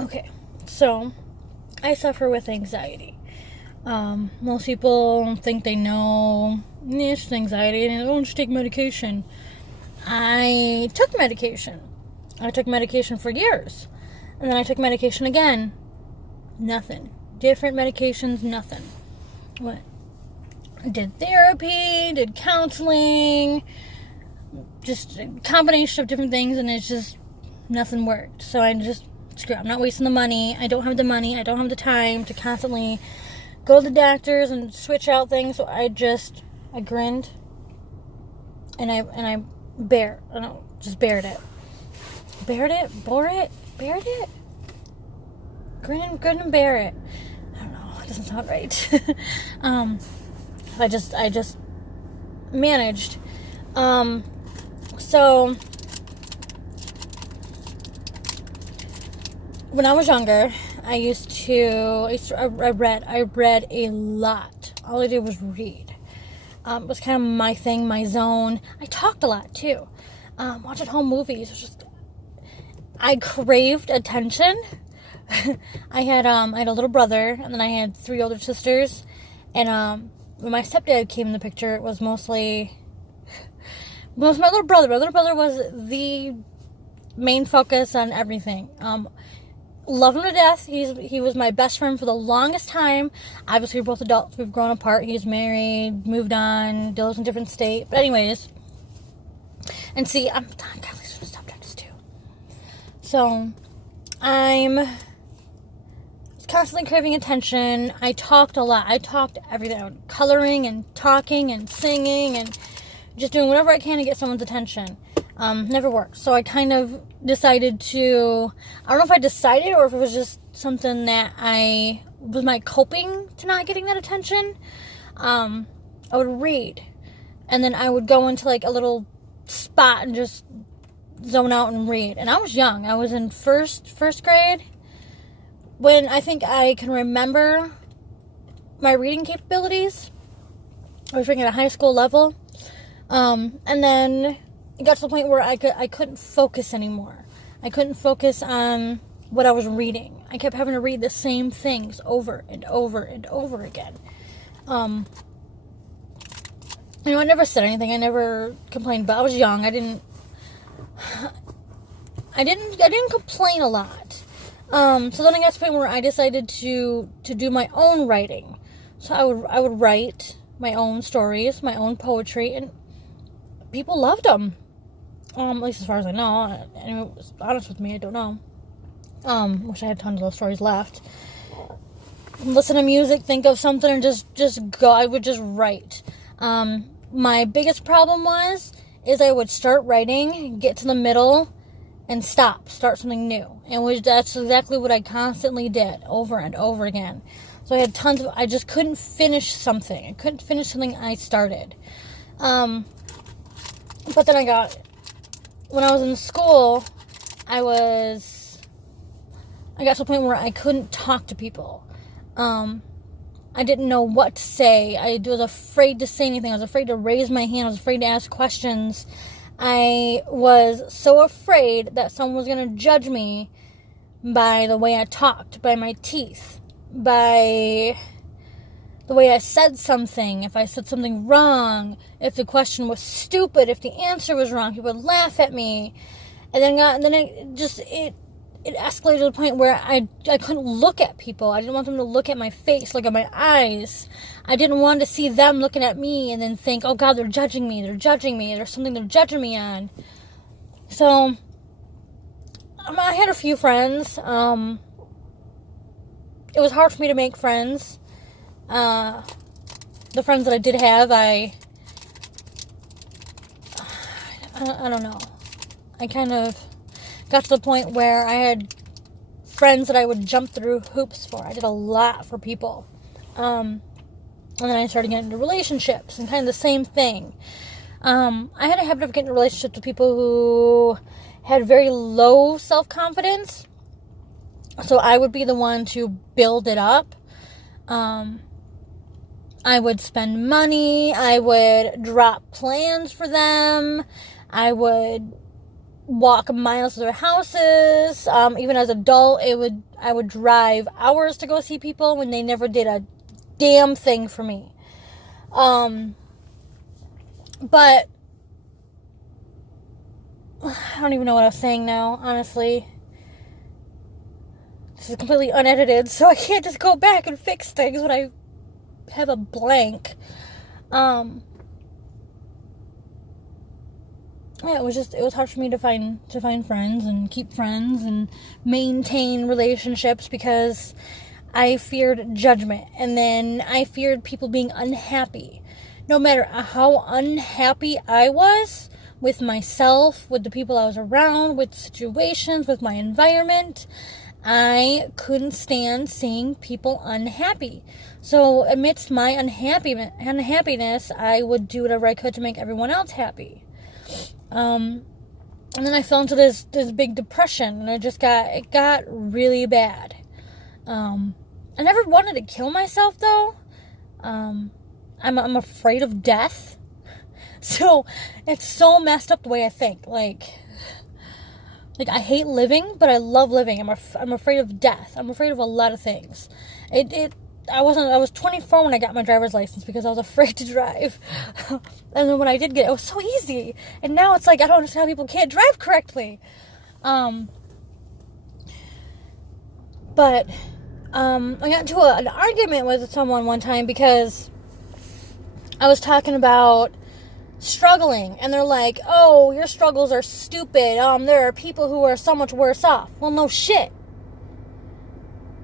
Okay, so I suffer with anxiety. Most people think they know it's anxiety and they don't just take medication. I took medication. I took medication for years. And then I took medication again. Nothing. Different medications, nothing. What? Did therapy, did counseling, just a combination of different things, and it's just nothing worked. So I just, screw it, I'm not wasting the money. I don't have the money. I don't have the time to constantly go to the doctors and switch out things. So I grinned, and I just bared it. Bared it? Bore it? Bared it? Grin and bear it. I don't know. It doesn't sound right. I just managed. So when I was younger, I read a lot. All I did was read. It was kind of my thing, my zone. I talked a lot too. Watching home movies was just, I craved attention. I had a little brother, and then I had 3 older sisters, and when my stepdad came in the picture, it was mostly my little brother. My little brother was the main focus on everything. Love him to death. He was my best friend for the longest time. Obviously, we're both adults. We've grown apart. He's married, moved on, lives in a different state. But anyways, and see, I'm kind of losing subjects too. So, I'm constantly craving attention. I talked a lot. I talked everything. Coloring and talking and singing and just doing whatever I can to get someone's attention. Never worked. So I kind of decided to, I don't know if I decided or if it was just something that was my coping to not getting that attention. I would read, and then I would go into like a little spot and just zone out and read. And I was young. I was in first grade when I think I can remember my reading capabilities. I was reading at a high school level. And then it got to the point where I couldn't focus anymore. I couldn't focus on what I was reading. I kept having to read the same things over and over and over again. I never said anything. I never complained, but I was young. I didn't complain a lot. So then I got to the point where I decided to do my own writing. So I would write my own stories, my own poetry, and people loved them. At least as far as I know. And it was honest with me, I don't know. Wish I had tons of those stories left. Listen to music, think of something, and just go. I would just write. My biggest problem is I would start writing, get to the middle, and start something new. And that's exactly what I constantly did over and over again. So I had I just couldn't finish something. I couldn't finish something I started. But then when I was in school, I got to a point where I couldn't talk to people. I didn't know what to say. I was afraid to say anything. I was afraid to raise my hand. I was afraid to ask questions. I was so afraid that someone was going to judge me by the way I talked, by my teeth, by the way I said something, if I said something wrong, if the question was stupid, if the answer was wrong, people would laugh at me. And then it escalated to the point where I couldn't look at people. I didn't want them to look at my face, look at my eyes. I didn't want to see them looking at me and then think, oh God, they're judging me, there's something they're judging me on. So, I had a few friends. It was hard for me to make friends. The friends that I did have, I don't know. I kind of got to the point where I had friends that I would jump through hoops for. I did a lot for people. And then I started getting into relationships and kind of the same thing. I had a habit of getting into relationships with people who had very low self-confidence. So I would be the one to build it up. I would spend money. I would drop plans for them. I would walk miles to their houses. Even as an adult, I would drive hours to go see people when they never did a damn thing for me. But I don't even know what I was saying now, honestly. This is completely unedited, so I can't just go back and fix things when I have a blank. Yeah, it was hard for me to find friends and keep friends and maintain relationships because I feared judgment, and then I feared people being unhappy. No matter how unhappy I was with myself, with the people I was around, with situations, with my environment, I couldn't stand seeing people unhappy. So amidst my unhappiness, I would do whatever I could to make everyone else happy. And then I fell into this big depression, and it got really bad. I never wanted to kill myself, though. I'm afraid of death. So it's so messed up the way I think. Like I hate living, but I love living. I'm afraid of death. I'm afraid of a lot of things. I was 24 when I got my driver's license because I was afraid to drive. And then when I did get it, it was so easy. And now it's like, I don't understand how people can't drive correctly. But I got into an argument with someone one time because I was talking about struggling, and they're like, oh, your struggles are stupid. There are people who are so much worse off. Well, no shit.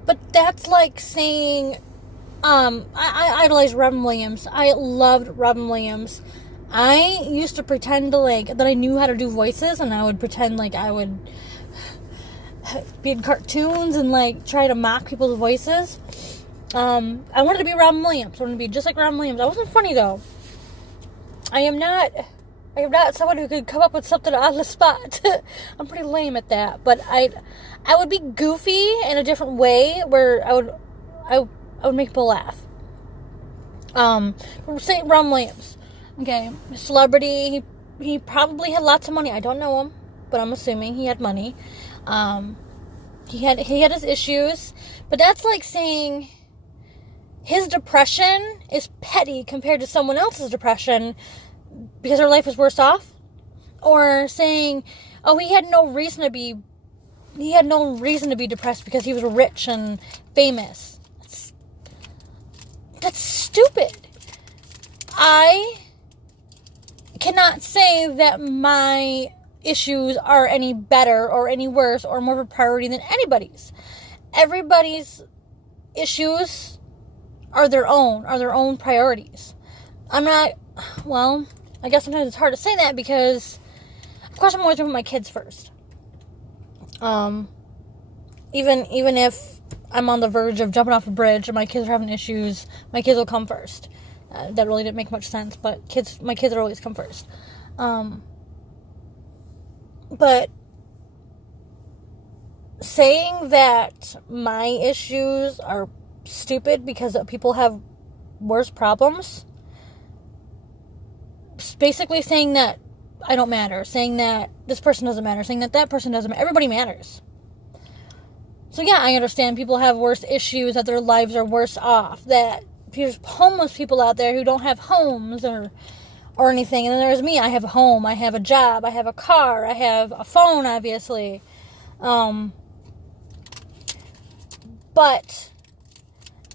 But that's like saying, I idolized Robin Williams. I loved Robin Williams. I used to pretend that I knew how to do voices, and I would pretend like I would be in cartoons and try to mock people's voices. I wanted to be Robin Williams. I wanted to be just like Robin Williams. I wasn't funny though. I am not someone who could come up with something on the spot. I'm pretty lame at that. But I would be goofy in a different way where I would make people laugh. We're saying Robin Williams. Okay, celebrity. He probably had lots of money. I don't know him, but I'm assuming he had money. He had his issues, but that's like saying his depression is petty compared to someone else's depression because their life was worse off. Or saying, oh, he had no reason to be depressed because he was rich and famous. That's stupid. I cannot say that my issues are any better or any worse or more of a priority than anybody's. Everybody's issues are their own priorities. I guess sometimes it's hard to say that because, of course, I'm always going to put my kids first. Even if I'm on the verge of jumping off a bridge and my kids are having issues, my kids will come first. That really didn't make much sense, but my kids will always come first. But saying that my issues are stupid because people have worse problems, basically saying that I don't matter, saying that this person doesn't matter, saying that person doesn't matter. Everybody matters. So yeah, I understand people have worse issues, that their lives are worse off, that there's homeless people out there who don't have homes or anything, and then there's me. I have a home, I have a job, I have a car, I have a phone, obviously. But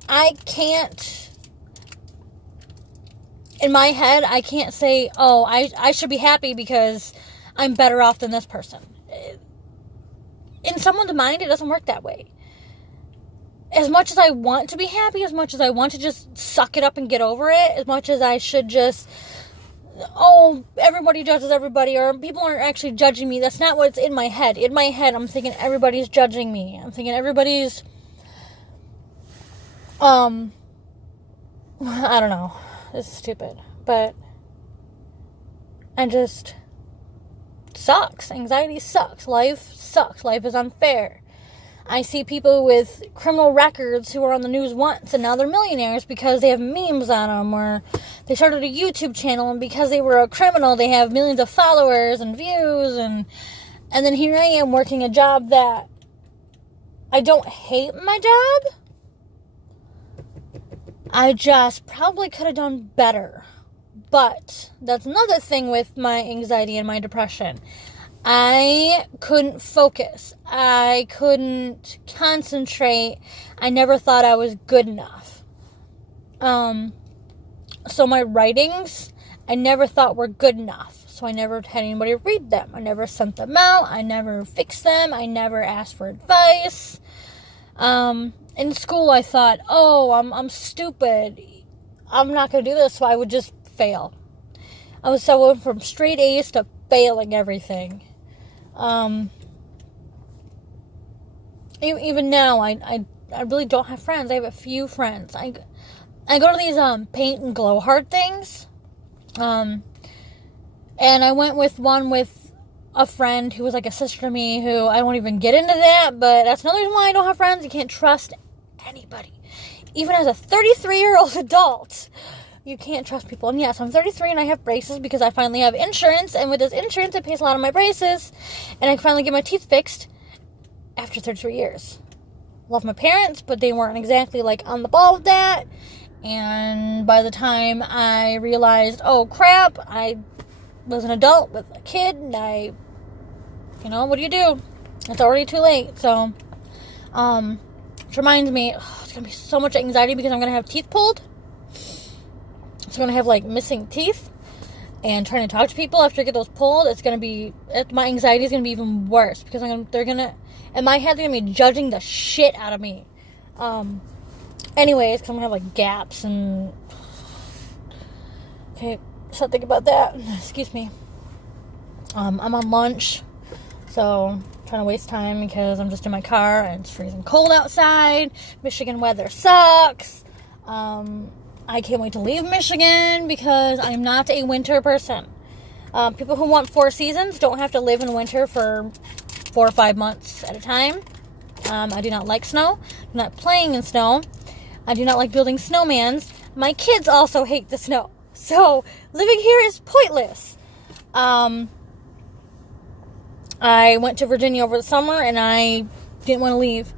I can't, in my head, I can't say, oh, I should be happy because I'm better off than this person. In someone's mind, it doesn't work that way. As much as I want to be happy, as much as I want to just suck it up and get over it, as much as I should just, oh, everybody judges everybody, or people aren't actually judging me. That's not what's in my head. In my head, I'm thinking everybody's judging me. I'm thinking everybody's, I don't know. This is stupid. But I just, sucks. Anxiety sucks. Life sucks. Life is unfair. I see people with criminal records who were on the news once and now they're millionaires because they have memes on them, or they started a YouTube channel and because they were a criminal they have millions of followers and views, and And then here I am working a job that I don't hate my job. I just probably could have done better. But that's another thing with my anxiety and my depression. I couldn't focus. I couldn't concentrate. I never thought I was good enough. So my writings, I never thought were good enough. So I never had anybody read them. I never sent them out. I never fixed them. I never asked for advice. In school, I thought, oh, I'm stupid. I'm not going to do this, so I would just fail. I was so going from straight A's to failing everything. Even now, I really don't have friends. I have a few friends. I go to these paint and glow hard things. And I went with one with a friend who was like a sister to me, who I won't even get into that, but that's another reason why I don't have friends. You can't trust anybody. Even as a 33-year-old adult, you can't trust people. And yes, I'm 33 and I have braces because I finally have insurance, and with this insurance, it pays a lot of my braces, and I can finally get my teeth fixed after 33 years. Love my parents, but they weren't exactly like on the ball with that. And by the time I realized, oh crap, I was an adult with a kid, and what do you do? It's already too late. So, which reminds me, it's going to be so much anxiety because I'm going to have teeth pulled. So I'm going to have like missing teeth, and trying to talk to people after I get those pulled, my anxiety is going to be even worse because in my head, they're going to be judging the shit out of me. Anyways, because I'm going to have like gaps and, okay, so think about that. Excuse me. I'm on lunch, so I'm trying to waste time because I'm just in my car and it's freezing cold outside. Michigan weather sucks. I can't wait to leave Michigan because I'm not a winter person. People who want 4 seasons don't have to live in winter for 4 or 5 months at a time. I do not like snow. I'm not playing in snow. I do not like building snowmans. My kids also hate the snow. So, living here is pointless. I went to Virginia over the summer, and I didn't want to leave.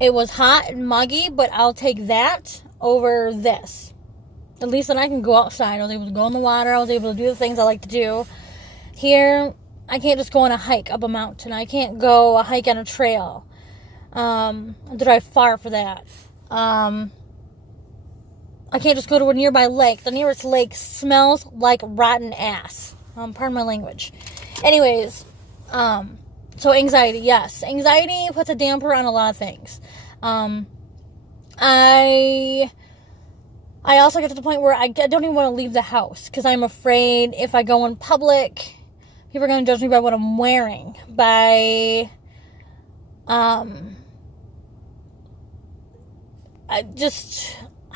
It was hot and muggy, but I'll take that over this. At least then I can go outside. I was able to go in the water. I was able to do the things I like to do. Here, I can't just go on a hike up a mountain. I can't go a hike on a trail. Drive far for that. I can't just go to a nearby lake. The nearest lake smells like rotten ass. Pardon my language. Anyways, so anxiety, yes. Anxiety puts a damper on a lot of things. I also get to the point where I don't even want to leave the house because I'm afraid if I go in public, people are going to judge me by what I'm wearing. I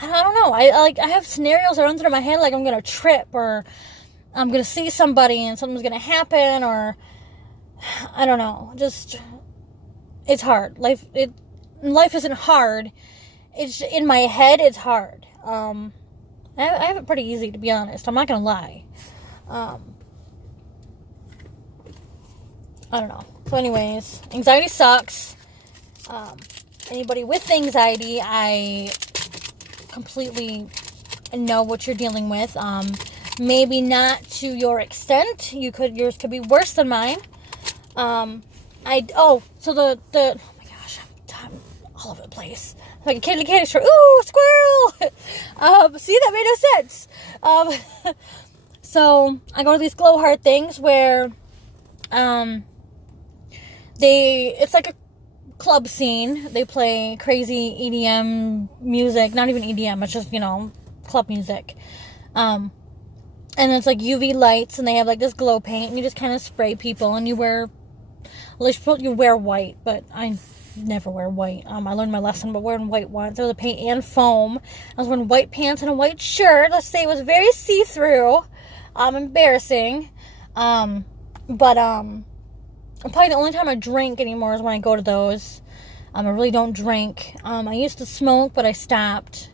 don't know. I have scenarios that run through my head like I'm going to trip or I'm going to see somebody and something's going to happen, or I don't know. Just, it's hard. Life isn't hard. It's in my head, it's hard. I have it pretty easy, to be honest. I'm not going to lie. I don't know. So anyways, anxiety sucks. Anybody with anxiety, I completely know what you're dealing with. Maybe not to your extent. Yours could be worse than mine. Oh my gosh, I'm all over the place. Like a kid in a candy store. Ooh, squirrel! See, that made no sense. So I go to these glow heart things where, it's like a club scene. They play crazy EDM music. Not even EDM, it's just, club music. And it's like UV lights, and they have like this glow paint, and you just kind of spray people, and you wear white, but I never wear white. I learned my lesson about wearing white once. It was a paint and foam. I was wearing white pants and a white shirt. Let's say it was very see-through. Embarrassing. Probably the only time I drink anymore is when I go to those. I really don't drink. I used to smoke, but I stopped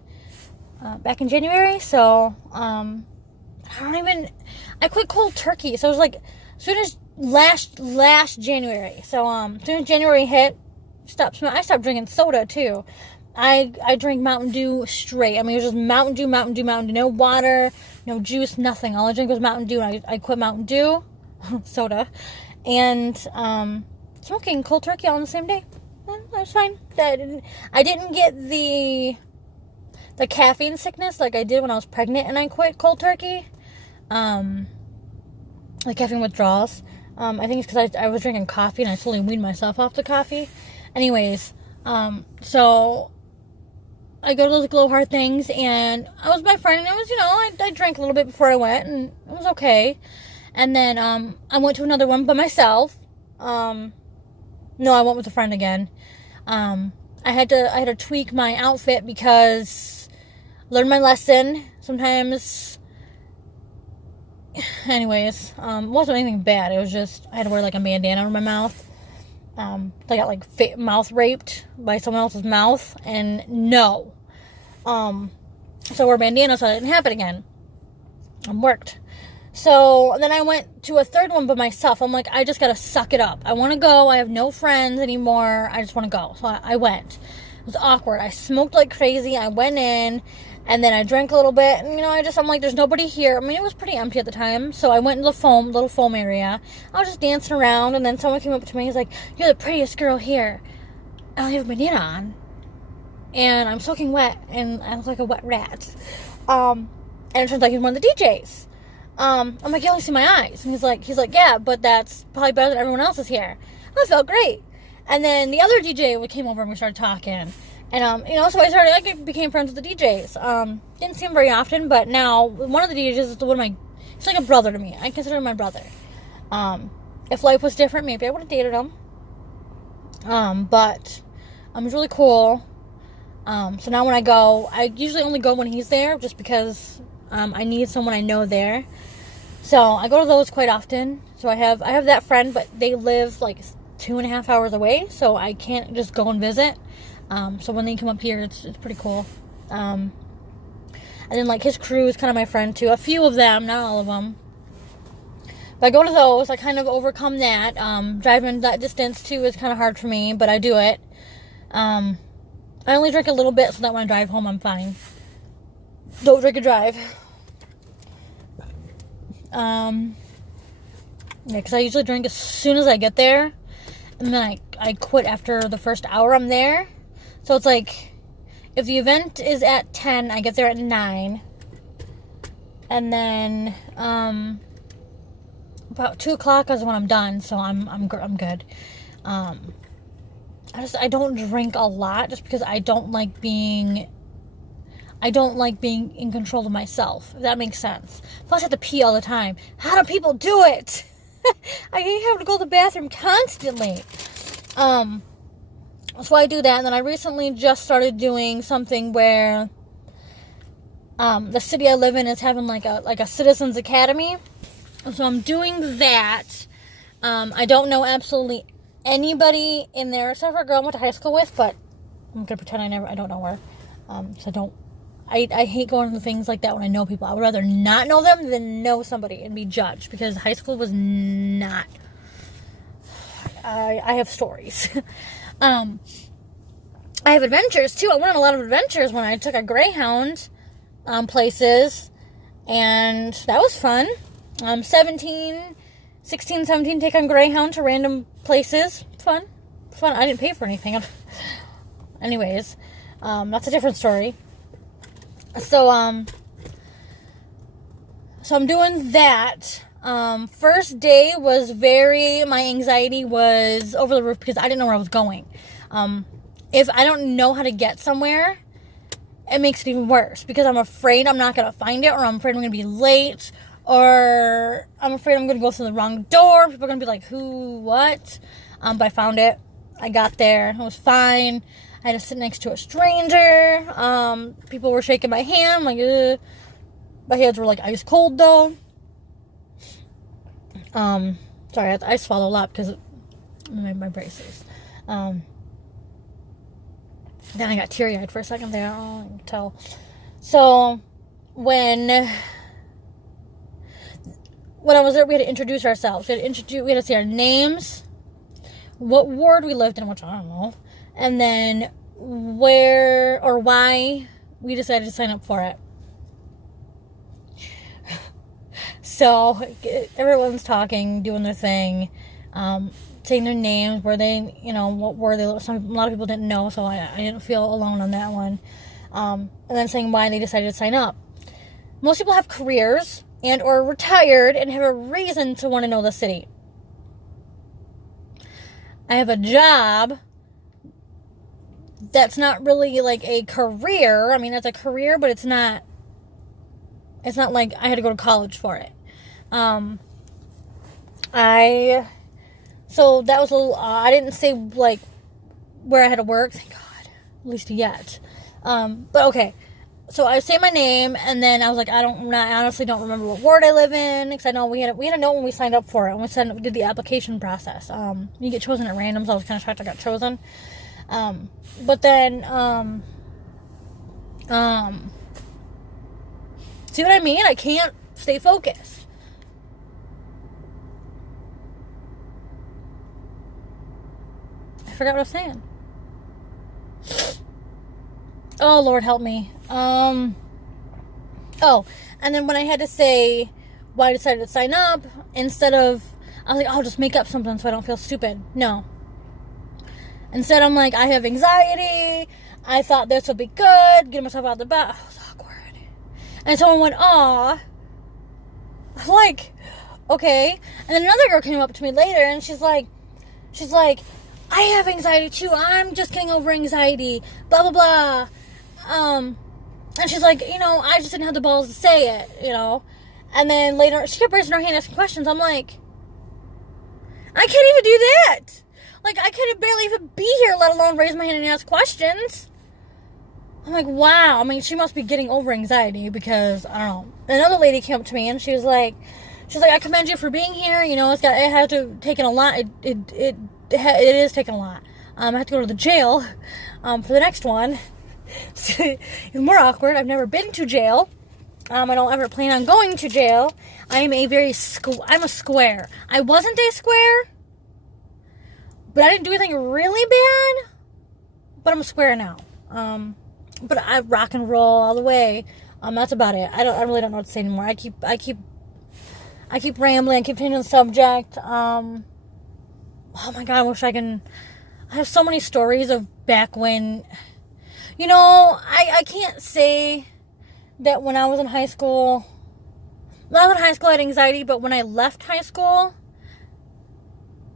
back in January. So, I quit cold turkey. So it was like, as soon as last January. So as soon as January hit, I stopped drinking soda too. I drink Mountain Dew straight. I mean, it was just Mountain Dew, Mountain Dew, Mountain Dew. No water, no juice, nothing. All I drank was Mountain Dew. And I quit Mountain Dew, soda, and smoking cold turkey all on the same day. That was fine. I didn't get the caffeine sickness like I did when I was pregnant and I quit cold turkey. The caffeine withdrawals. I think it's because I was drinking coffee and I slowly weaned myself off the coffee. Anyways, so I go to those glow heart things, and I was with my friend, and it was, I drank a little bit before I went, and it was okay. And then, I went to another one by myself. No, I went with a friend again. I had to tweak my outfit because learned my lesson. Sometimes, anyways, it wasn't anything bad. It was just, I had to wear like a bandana over my mouth. I got like mouth raped by someone else's mouth, and no. So I wore a bandana so it didn't happen again. It worked. So then I went to a third one by myself. I'm like, I just gotta suck it up. I want to go. I have no friends anymore. I just want to go. So I went. It was awkward. I smoked like crazy. I went in, and then I drank a little bit, and I'm like, there's nobody here. I mean, it was pretty empty at the time, so I went into the little foam area. I was just dancing around, and then someone came up to me. He's like, "You're the prettiest girl here." And I have a bandana on, and I'm soaking wet, and I look like a wet rat. And it turns out he's one of the DJs. I'm like, "You only see my eyes," and he's like, "Yeah, but that's probably better than everyone else is here." I felt great. And then the other DJ came over and we started talking. And, so I became friends with the DJs. Didn't see him very often, but now one of the DJs is he's like a brother to me. I consider him my brother. If life was different, maybe I would have dated him. But he's really cool. So now when I go, I usually only go when he's there just because, I need someone I know there. So I go to those quite often. So I have that friend, but they live like 2.5 hours away, so I can't just go and visit. So when they come up here, it's pretty cool. And then like his crew is kind of my friend too. A few of them, not all of them. But I go to those. I kind of overcome that. Driving that distance too is kind of hard for me, but I do it. I only drink a little bit so that when I drive home, I'm fine. Don't drink and drive. Yeah, because I usually drink as soon as I get there, and then I quit after the first hour I'm there. So it's like, if the event is at 10, I get there at 9. And then, about 2 o'clock is when I'm done, so I'm good. I don't drink a lot just because I don't like being in control of myself, if that makes sense. Plus I have to pee all the time. How do people do it? I have to go to the bathroom constantly. So I do that, and then I recently just started doing something where the city I live in is having like a citizens academy. So I'm doing that. I don't know absolutely anybody in there except for a girl I went to high school with, but I'm gonna pretend I don't know her. So I hate going to things like that when I know people. I would rather not know them than know somebody and be judged, because high school was not. I have stories. I have adventures too. I went on a lot of adventures when I took a Greyhound places, and that was fun. 16, 17, take on Greyhound to random places. Fun. I didn't pay for anything. Anyways, that's a different story. So I'm doing that. First day was my anxiety was over the roof because I didn't know where I was going. If I don't know how to get somewhere, it makes it even worse because I'm afraid I'm not going to find it, or I'm afraid I'm going to be late, or I'm afraid I'm going to go through the wrong door. People are going to be like, who, what? But I found it. I got there. It was fine. I had to sit next to a stranger. People were shaking my hand. Like, ugh. My hands were like ice cold though. Sorry, I swallow a lot because of my braces. Then I got teary-eyed for a second there. Oh, I can tell. So, when when I was there, we had to introduce ourselves. We had to say our names, what ward we lived in, which I don't know, and then where or why we decided to sign up for it. So everyone's talking, doing their thing, saying their names, where they, what were they. A lot of people didn't know, so I didn't feel alone on that one. And then saying why they decided to sign up. Most people have careers and or retired and have a reason to want to know the city. I have a job that's not really like a career. I mean, it's a career, but it's not like I had to go to college for it. So that was a little, I didn't say like where I had to work, thank God, at least yet. But okay. So I say my name, and then I was like, I honestly don't remember what ward I live in, because I know we had a note when we signed up for it, when we did the application process. You get chosen at random, so I was kind of shocked I got chosen. But then, see what I mean? I can't stay focused. I forgot what I was saying. Oh, Lord help me. And then when I had to say why I decided to sign up, instead of, I was like, I'll just make up something so I don't feel stupid. No. Instead, I'm like, I have anxiety. I thought this would be good. Get myself out the bath. Oh, it was awkward. And someone went, aw. I'm like, okay. And then another girl came up to me later, and she's like, I have anxiety too. I'm just getting over anxiety. Blah, blah, blah. And she's like, I just didn't have the balls to say it, And then later, she kept raising her hand asking questions. I'm like, I can't even do that. Like, I couldn't barely even be here, let alone raise my hand and ask questions. I'm like, wow. I mean, she must be getting over anxiety because, I don't know. Another lady came up to me and she was like, I commend you for being here. It has to taken a lot. It is taking a lot. I have to go to the jail, for the next one. It's more awkward. I've never been to jail. I don't ever plan on going to jail. I'm a square. I wasn't a square, but I didn't do anything really bad. But I'm a square now. But I rock and roll all the way. That's about it. I really don't know what to say anymore. I keep rambling. I keep changing the subject. Oh my God, I have so many stories of back when. I can't say that when I was in high school, I had anxiety, but when I left high school,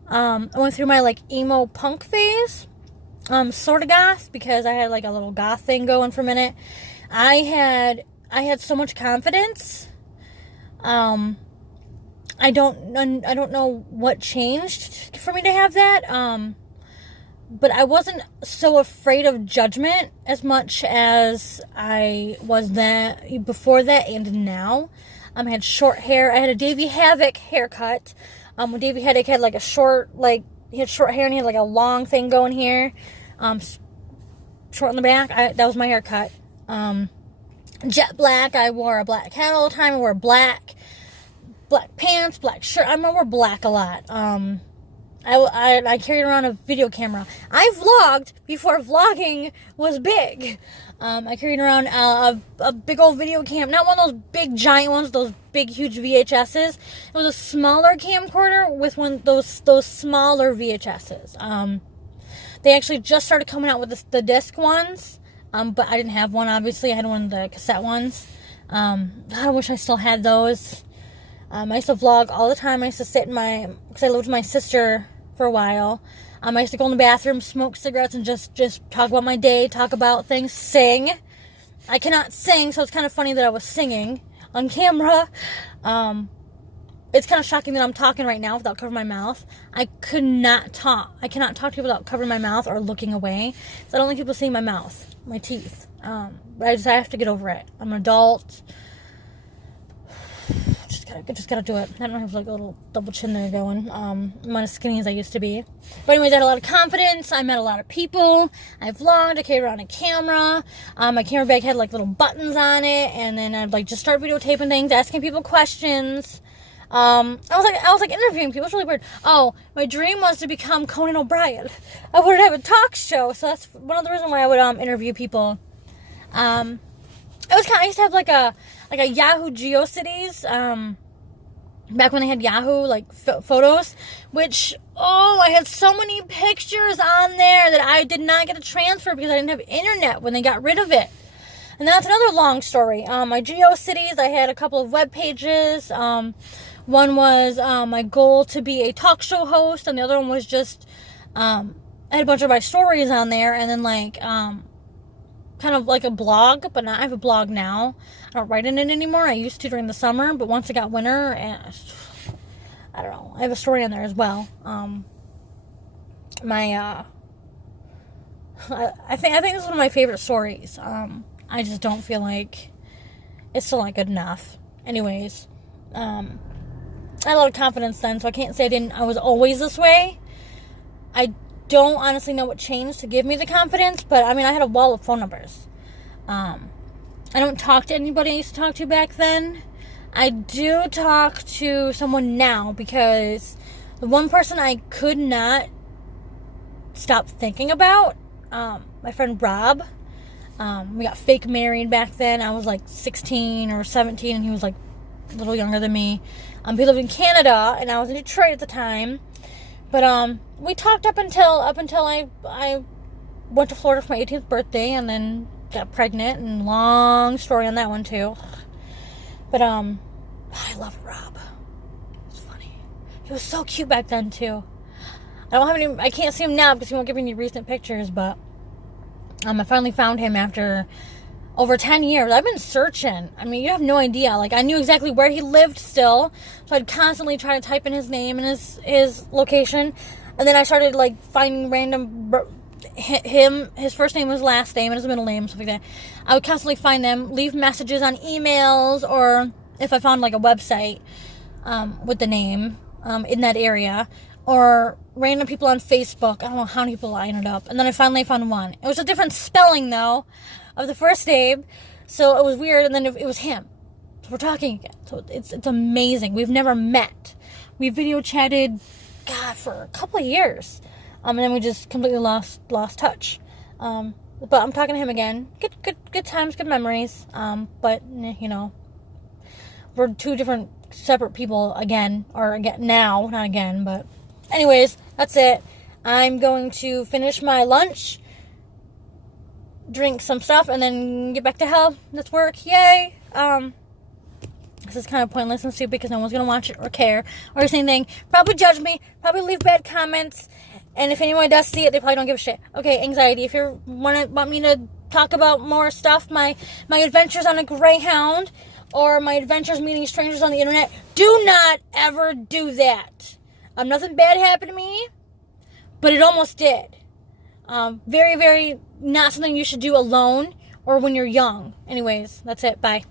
I went through my, emo punk phase, sort of goth, because I had, a little goth thing going for a minute. I had so much confidence. I don't know what changed for me to have that, but I wasn't so afraid of judgment as much as I was before that and now. I had short hair. I had a Davey Havok haircut. When Davey Havok had he had short hair and he had a long thing going here. Short in the back. That was my haircut. Jet black. I wore a black hat all the time. I wore black pants, black shirt. I wore black a lot. I carried around a video camera. I vlogged before vlogging was big. I carried around a big old video cam. Not one of those big giant ones, those big huge VHSs. It was a smaller camcorder with one of those smaller VHSs. They actually just started coming out with the disc ones. But I didn't have one, obviously. I had one of the cassette ones. I wish I still had those. I used to vlog all the time. I used to sit because I lived with my sister for a while. I used to go in the bathroom, smoke cigarettes, and just talk about my day, talk about things, sing. I cannot sing, so it's kind of funny that I was singing on camera. It's kind of shocking that I'm talking right now without covering my mouth. I could not talk. I cannot talk to people without covering my mouth or looking away. So I don't like people seeing my mouth, my teeth. But I have to get over it. I'm an adult. Just gotta do it. I don't have a little double chin there going. I'm not as skinny as I used to be. But anyways, I had a lot of confidence. I met a lot of people. I vlogged. I carried around a camera. My camera bag had little buttons on it. And then I'd just start videotaping things, asking people questions. I was like interviewing people. It was really weird. Oh, my dream was to become Conan O'Brien. I would have a talk show, so that's one of the reasons why I would interview people. It was kind of, I used to have like a Yahoo GeoCities, back when they had Yahoo, like, photos, which, I had so many pictures on there that I did not get a transfer because I didn't have internet when they got rid of it. And that's another long story. My GeoCities, I had a couple of web pages. One was my goal to be a talk show host, and the other one was just, I had a bunch of my stories on there, and then, like, kind of like a blog, but I have a blog now. I don't write in it anymore. I used to during the summer, but once it got winter, I don't know. I have a story on there as well. I think this is one of my favorite stories. I just don't feel like it's still not good enough. Anyways, I had a lot of confidence then, so I can't say I was always this way. I don't honestly know what changed to give me the confidence, but I mean, I had a wall of phone numbers. I don't talk to anybody I used to talk to back then. I do talk to someone now because the one person I could not stop thinking about, my friend Rob, we got fake married back then. I was like 16 or 17 and he was like a little younger than me. He lived in Canada and I was in Detroit at the time. But we talked up until I went to Florida for my 18th birthday and then got pregnant, and long story on that one too. But I love Rob. It's funny. He was so cute back then too. I can't see him now because he won't give me any recent pictures, but I finally found him after over 10 years. I've been searching. I mean, you have no idea. Like, I knew exactly where he lived still, so I'd constantly try to type in his name and his location, and then I started, like, finding random his first name, his last name, and his middle name, stuff like that. I would constantly find them, leave messages on emails, or if I found, like, a website with the name in that area, or random people on Facebook. I don't know how many people I ended up, and then I finally found one. It was a different spelling, though, of the first name, so it was weird, and then it was him. So we're talking again. So it's amazing. We've never met. We video chatted, God, for a couple of years. And then we just completely lost touch. But I'm talking to him again. Good times, good memories. But, you know, we're two different separate people again. Or again now, not again, but anyways, that's it. I'm going to finish my lunch, drink some stuff, and then get back to hell. That's work. Yay. This is kind of pointless and stupid because no one's going to watch it or care or say anything. Probably judge me. Probably leave bad comments. And if anyone does see it, they probably don't give a shit. Okay, anxiety. If you want me to talk about more stuff, my adventures on a Greyhound, or my adventures meeting strangers on the internet, do not ever do that. Nothing bad happened to me, but it almost did. Very, very not something you should do alone or when you're young. Anyways, that's it. Bye.